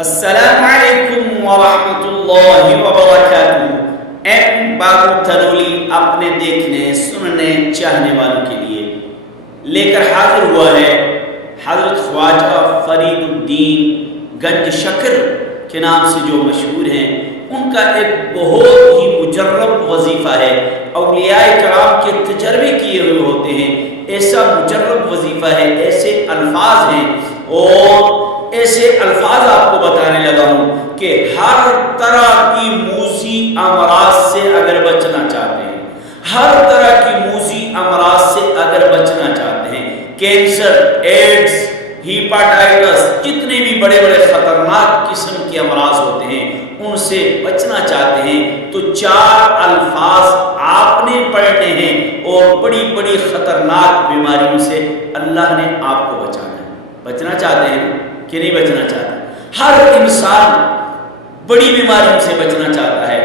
السلام علیکم ورحمۃ اللہ وبرکاتہ۔ ایم بابو تھنولی اپنے دیکھنے سننے چاہنے والوں کے لیے لے کر حاضر ہوا ہے حضرت خواجہ فرید الدین گنج شکر کے نام سے جو مشہور ہیں، ان کا ایک بہت ہی مجرب وظیفہ ہے۔ اولیاء کرام کے تجربے کیے ہوئے ہوتے ہیں، ایسا مجرب وظیفہ ہے، ایسے الفاظ ہیں اور ایسے الفاظ آپ کو بتانے لگا ہوں کہ ہر طرح کی موذی امراض سے اگر بچنا چاہتے ہیں، ہر طرح کی موذی امراض سے اگر بچنا چاہتے ہیں، کینسر، ایڈز، ہیپاٹائٹس، جتنے بھی بڑے بڑے خطرناک قسم کے امراض ہوتے ہیں ان سے بچنا چاہتے ہیں تو 4 الفاظ آپ نے پڑھنے ہیں اور بڑی بڑی خطرناک بیماریوں سے اللہ نے آپ کو بچانا ہے۔ بچنا چاہتے ہیں کہ نہیں بچنا چاہتا؟ ہر انسان بڑی بیماریوں سے بچنا چاہتا ہے،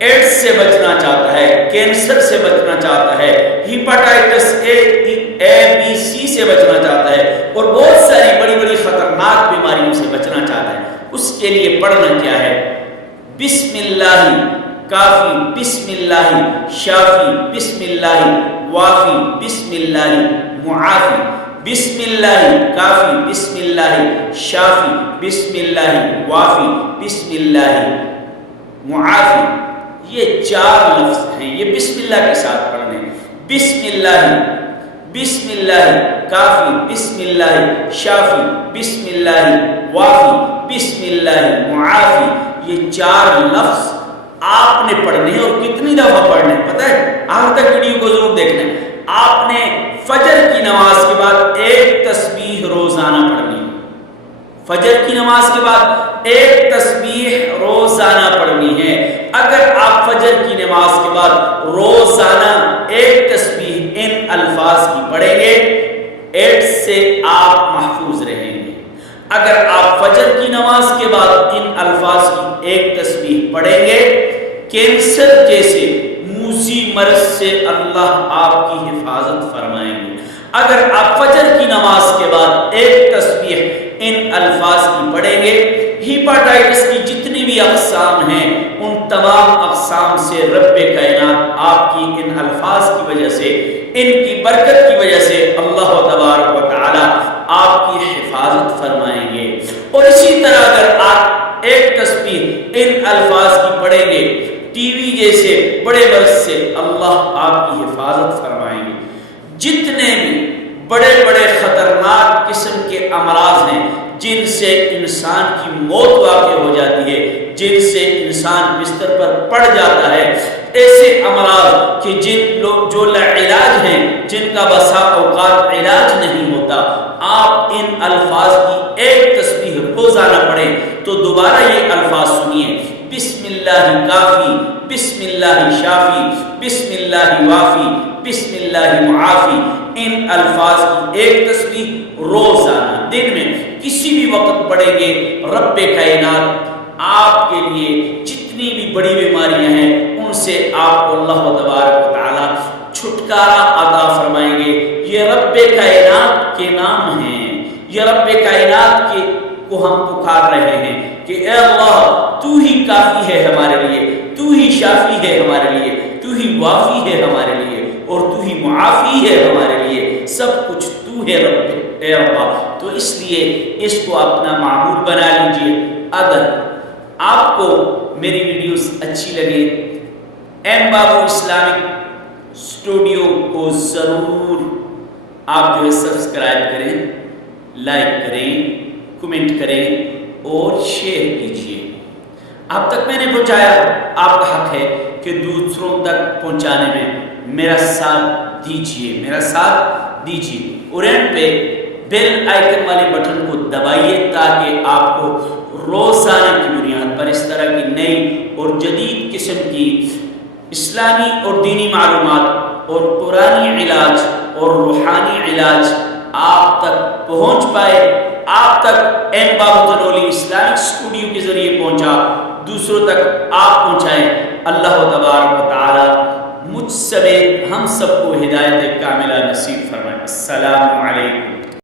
ایڈز سے بچنا چاہتا ہے، کینسر سے بچنا چاہتا ہے، ہیپاٹائٹس بی سی سے بچنا چاہتا ہے اور بہت ساری بڑی بڑی خطرناک بیماریوں سے بچنا چاہتا ہے۔ اس کے لیے پڑھنا کیا ہے؟ بسم اللہ کافی، بسم اللہ شافی، بسم اللہ وافی، بسم اللہ معافی، بسم اللہ کافی، بسم اللہ شافی، بسم اللہ وافی، بسم اللہ معافی۔ یہ 4 لفظ ہیں، یہ بسم اللہ کے ساتھ پڑھنے۔ بسم اللہ، بسم اللہ کافی، بسم اللہ شافی، بسم اللہ وافی، بسم اللہ معافی۔ یہ 4 لفظ آپ نے پڑھنے ہیں اور کتنی دفعہ پڑھنے ہیں پتہ ہے؟ آخر تک ویڈیو کو ضرور دیکھنا ہے۔ آپ نے فجر کی نماز کے بعد 1 تسبیح روزانہ پڑھنی ہے۔ فجر کی نماز کے بعد 1 تسبیح روزانہ پڑھنی ہے۔ اگر آپ فجر کی نماز کے بعد روزانہ 1 تسبیح ان الفاظ کی پڑھیں گے، ایڈز سے آپ محفوظ رہیں گے۔ اگر آپ فجر کی نماز کے بعد ان الفاظ کی 1 تسبیح پڑھیں گے، کینسر جیسے موذی مرض سے اللہ آپ کی حفاظت فرمائیں گے۔ اگر آپ فجر کی نماز کے بعد 1 تسبیح ان الفاظ کی پڑھیں گے، ہیپاٹائٹس کی جتنی بھی اقسام ہیں ان تمام اقسام سے رب کائنات آپ کی ان الفاظ کی وجہ سے، ان کی برکت کی وجہ سے اللہ تبارک و تعالی آپ کی حفاظت فرمائیں گے۔ اور اسی طرح اگر آپ 1 تسبیح ان الفاظ کی پڑھیں گے، ٹی وی جیسے بڑے مرض سے اللہ آپ کی حفاظت فرمائیں گے۔ جتنے بھی بڑے بڑے خطرناک قسم کے امراض ہیں جن سے انسان کی موت واقع ہو جاتی ہے، جن سے انسان بستر پر پڑ جاتا ہے، ایسے امراض کہ جو لا علاج ہیں، جن کا بسا اوقات علاج نہیں ہوتا، آپ ان الفاظ کی 1 تسبیح روزانہ پڑھیں تو دوبارہ یہ الفاظ سنیے: بسم اللہ کافی، بسم اللہ شافی، بسم اللہ وافی، بسم اللہ معافی۔ ان الفاظ کی 1 تسبیح روزانہ دن میں کسی بھی وقت پڑھیں گے، رب کائنات آپ کے لیے جتنی بھی بڑی بیماریاں ہیں ان سے آپ کو اللہ تبارک و تعالی چھٹکارا عطا فرمائیں گے۔ یہ رب کائنات کے نام ہیں، یہ رب کائنات کو ہم پکار رہے ہیں کہ اے اللہ تو ہی کافی ہے ہمارے لیے، تو ہی شافی ہے ہمارے لیے، تو ہی وافی ہے ہمارے لیے اور تو ہی معافی ہے ہمارے لیے، سب کچھ تو ہے رب اے اللہ۔ تو اس لیے اس کو اپنا معمول بنا لیجئے۔ اگر آپ کو میری ویڈیوز اچھی لگے، ایم بابو اسلامک اسٹوڈیو کو ضرور آپ جو ہے سبسکرائب کریں، لائک کریں، کمنٹ کریں اور شیئر کیجئے۔ اب تک میں نے پہنچایا، آپ کا حق ہے کہ دوسروں تک پہنچانے میں میرا ساتھ دیجئے، میرا ساتھ دیجئے۔ اور اینڈ پہ بیل آئیکن والے بٹن کو دبائیے تاکہ آپ کو روزانہ کی بنیاد پر اس طرح کی نئی اور جدید قسم کی اسلامی اور دینی معلومات اور قرآنی علاج اور روحانی علاج آپ تک پہنچ پائے۔ آپ تک ایم بابو تھنولی اسلامک اسٹوڈیو کے ذریعے پہنچا، دوسروں تک آپ پہنچائیں۔ اللہ تبارک و تعالی مجھ سمیت ہم سب کو ہدایت کاملہ نصیب فرمائے۔ السلام علیکم۔